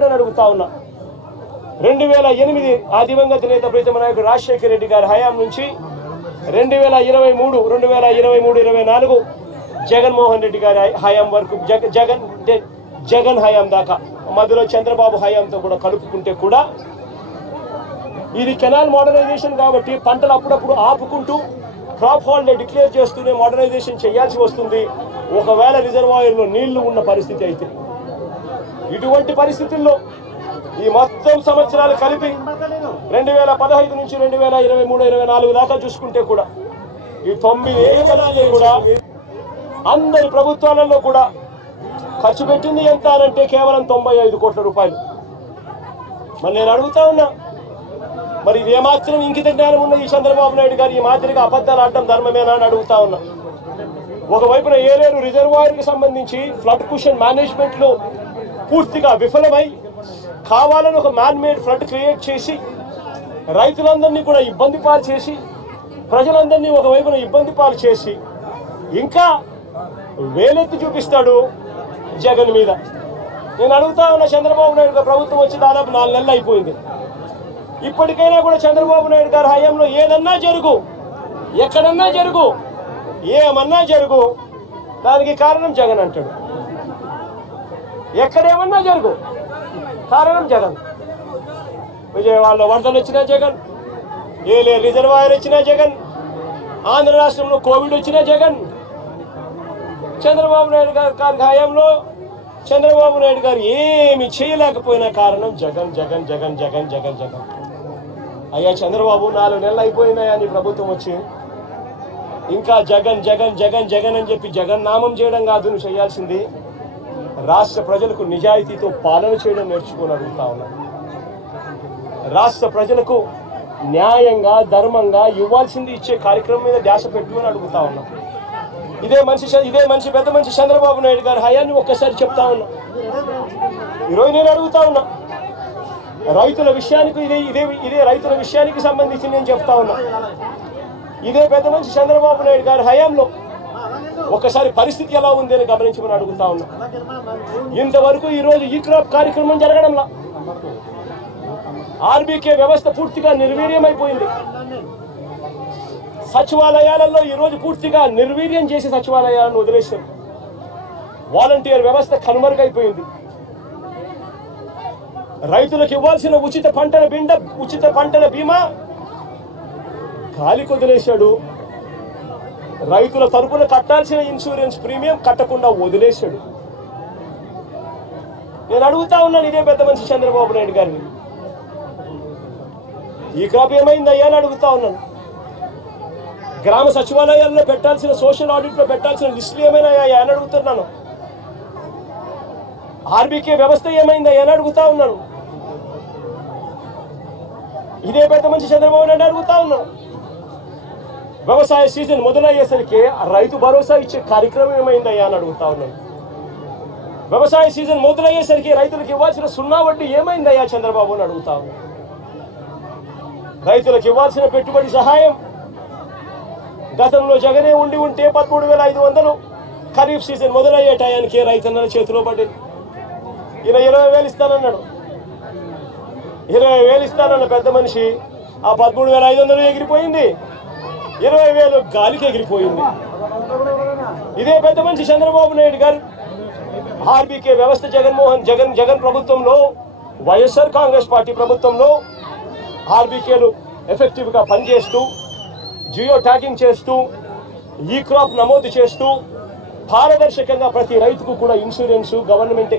చేశాడని అడుగుతా ఉన్నా. 2008 ఆ దివంగత నేత ప్రీతమ నాయకుడు రాజశేఖర రెడ్డి గారి హయాం నుంచి 2023-24 జగన్మోహన్ రెడ్డి గారి హయాం వరకు జగన్ హయాం దాకా మధ్యలో చంద్రబాబు హయాంతో కూడా కలుపుకుంటే కూడా ఇది కెనాల్ మోడర్నైజేషన్ కాబట్టి పంటలు అప్పుడప్పుడు ఆపుకుంటూ క్రాప్ హాలిడే డిక్లేర్ చేస్తూనే మోడర్నైజేషన్ చేయాల్సి వస్తుంది ఒకవేళ రిజర్వాయర్లో నీళ్లు ఉన్న పరిస్థితి అయితే. ఇటువంటి పరిస్థితుల్లో ఈ మొత్తం సంవత్సరాలు కలిపి 2015 నుంచి 2023-24 దాకా చూసుకుంటే కూడా ఈ 9 ఏడాది కూడా అందరి ప్రభుత్వాలలో కూడా ఖర్చు పెట్టింది ఎంత అంటే కేవలం 95 కోట్ల రూపాయలు. మరి నేను అడుగుతా ఉన్నా, మరి ఇది ఏమాత్రం ఇంకిత జ్ఞానం ఉన్న ఈ చంద్రబాబు నాయుడు గారు ఈ మాదిరిగా అబద్ధాలు ఆడటం ధర్మమేనా అని అడుగుతా ఉన్నా. ఒకవైపున ఏలేరు రిజర్వాయర్కి సంబంధించి ఫ్లడ్ కుషన్ మేనేజ్మెంట్ లో పూర్తిగా విఫలమై కావాలని ఒక మ్యాన్ మేడ్ ఫ్లడ్ క్రియేట్ చేసి రైతులందరినీ కూడా ఇబ్బంది పాలు చేసి ప్రజలందరినీ ఒకవైపున ఇబ్బంది పాలు చేసి ఇంకా వేలెత్తి చూపిస్తాడు జగన్ మీద. నేను అడుగుతా ఉన్న చంద్రబాబు నాయుడు ప్రభుత్వం వచ్చి దాదాపు 4 నెలలు అయిపోయింది. ఇప్పటికైనా కూడా చంద్రబాబు నాయుడు గారి హయాంలో ఏదన్నా జరుగు, ఎక్కడన్నా జరుగు, ఏమన్నా జరుగు, దానికి కారణం జగన్ అంటాడు. ఎక్కడేమన్నా జరుగు, కారణం జగన్. విజయవాడలో వరదలు వచ్చినా జగన్, ఏలే రిజర్వాయర్ వచ్చినా జగన్, ఆంధ్ర రాష్ట్రంలో కోవిడ్ వచ్చినా జగన్. చంద్రబాబు నాయుడు గారి హయాంలో చంద్రబాబు నాయుడు గారు ఏమి చేయలేకపోయినా కారణం జగన్ జగన్ జగన్ జగన్ జగన్ జగన్. అయ్యా చంద్రబాబు 4 నెలలు అయిపోయినాయా నీ ప్రభుత్వం వచ్చి, ఇంకా జగన్ జగన్ జగన్ జగన్ అని చెప్పి జగన్ నామం చేయడం కాదు నువ్వు చేయాల్సింది. రాష్ట్ర ప్రజలకు నిజాయితీతో పాలన చేయడం నేర్చుకొని అడుగుతా ఉన్నా. రాష్ట్ర ప్రజలకు న్యాయంగా ధర్మంగా ఇవ్వాల్సింది ఇచ్చే కార్యక్రమం మీద ధ్యాస పెట్టుకొని అడుగుతా ఉన్నా. ఇదే మనిషి పెద్ద మనిషి చంద్రబాబు నాయుడు గారి హయాన్ని ఒక్కసారి చెప్తా ఉన్నా. ఈరోజు నేను అడుగుతా ఉన్నా, రైతుల విషయానికి ఇదే రైతుల విషయానికి సంబంధించి నేను చెప్తా ఉన్నా. ఇదే పెద్ద మనిషి చంద్రబాబు నాయుడు గారి హయాంలో ఒక్కసారి పరిస్థితి ఎలా ఉంది అని గమనించమని అడుగుతా ఉన్నా. ఇంతవరకు ఈరోజు ఈ క్రాప్ కార్యక్రమం జరగడంలా ఆర్బీకే వ్యవస్థ పూర్తిగా నిర్వీర్యమైపోయింది. సచివాలయాలలో ఈరోజు పూర్తిగా నిర్వీర్యం చేసి సచివాలయాలను వదిలేశారు. వాలంటీర్ వ్యవస్థ కనుమరుగైపోయింది. రైతులకు ఇవ్వాల్సిన ఉచిత పంటల బీమా గాలికి వదిలేశాడు. రైతుల తరపున కట్టాల్సిన ఇన్సూరెన్స్ ప్రీమియం కట్టకుండా వదిలేశాడు. నేను అడుగుతా ఉన్నాను ఇదే పెద్ద మనిషి చంద్రబాబు నాయుడు గారిని, ఈ క్రాప్ ఏమైందయ్యా అని అడుగుతా ఉన్నాను. గ్రామ సచివాలయాల్లో పెట్టాల్సిన సోషల్ ఆడిట్ లో పెట్టాల్సిన లిస్టులు ఏమైనాయా అని అడుగుతున్నాను. ఆర్బీకే వ్యవస్థ ఏమైందయ్యా అని అడుగుతా ఉన్నాను. ఇదే పెద్ద మనిషి చంద్రబాబు నాయుడు అడుగుతా ఉన్నాను. వ్యవసాయ సీజన్ మొదలయ్యేసరికి రైతు భరోసా ఇచ్చే కార్యక్రమం ఏమైందయ్యా అని అడుగుతా ఉన్నాను. వ్యవసాయ సీజన్ మొదలయ్యేసరికి రైతులకు ఇవ్వాల్సిన 0 వడ్డీ ఏమైందయ్యా చంద్రబాబు అని అడుగుతా ఉన్నాను. రైతులకు ఇవ్వాల్సిన పెట్టుబడి సహాయం గతంలో జగనే ఉంటే 13,500 ఖరీఫ్ సీజన్ మొదలయ్యే టయానికి రైతన్నల చేతిలో పడ్డది. ఈయన 20,000 ఇస్తానన్నాడు. 20,000 ఇస్తానన్న పెద్ద మనిషి ఆ 13,500 ఎగిరిపోయింది, 20,000 గాలికి ఎగిరిపోయింది. ఇదే పెద్ద మనిషి చంద్రబాబు నాయుడు గారు ఆర్బీకే వ్యవస్థ జగన్ ప్రభుత్వంలో వైఎస్ఆర్ కాంగ్రెస్ పార్టీ ప్రభుత్వంలో ఆర్బీకేలు ఎఫెక్టివ్ గా పనిచేస్తూ జియో ట్యాగింగ్ చేస్తూ ఈ క్రాప్ నమోదు చేస్తూ పారదర్శకంగా ప్రతి రైతుకు కూడా ఇన్సూరెన్స్ గవర్నమెంట్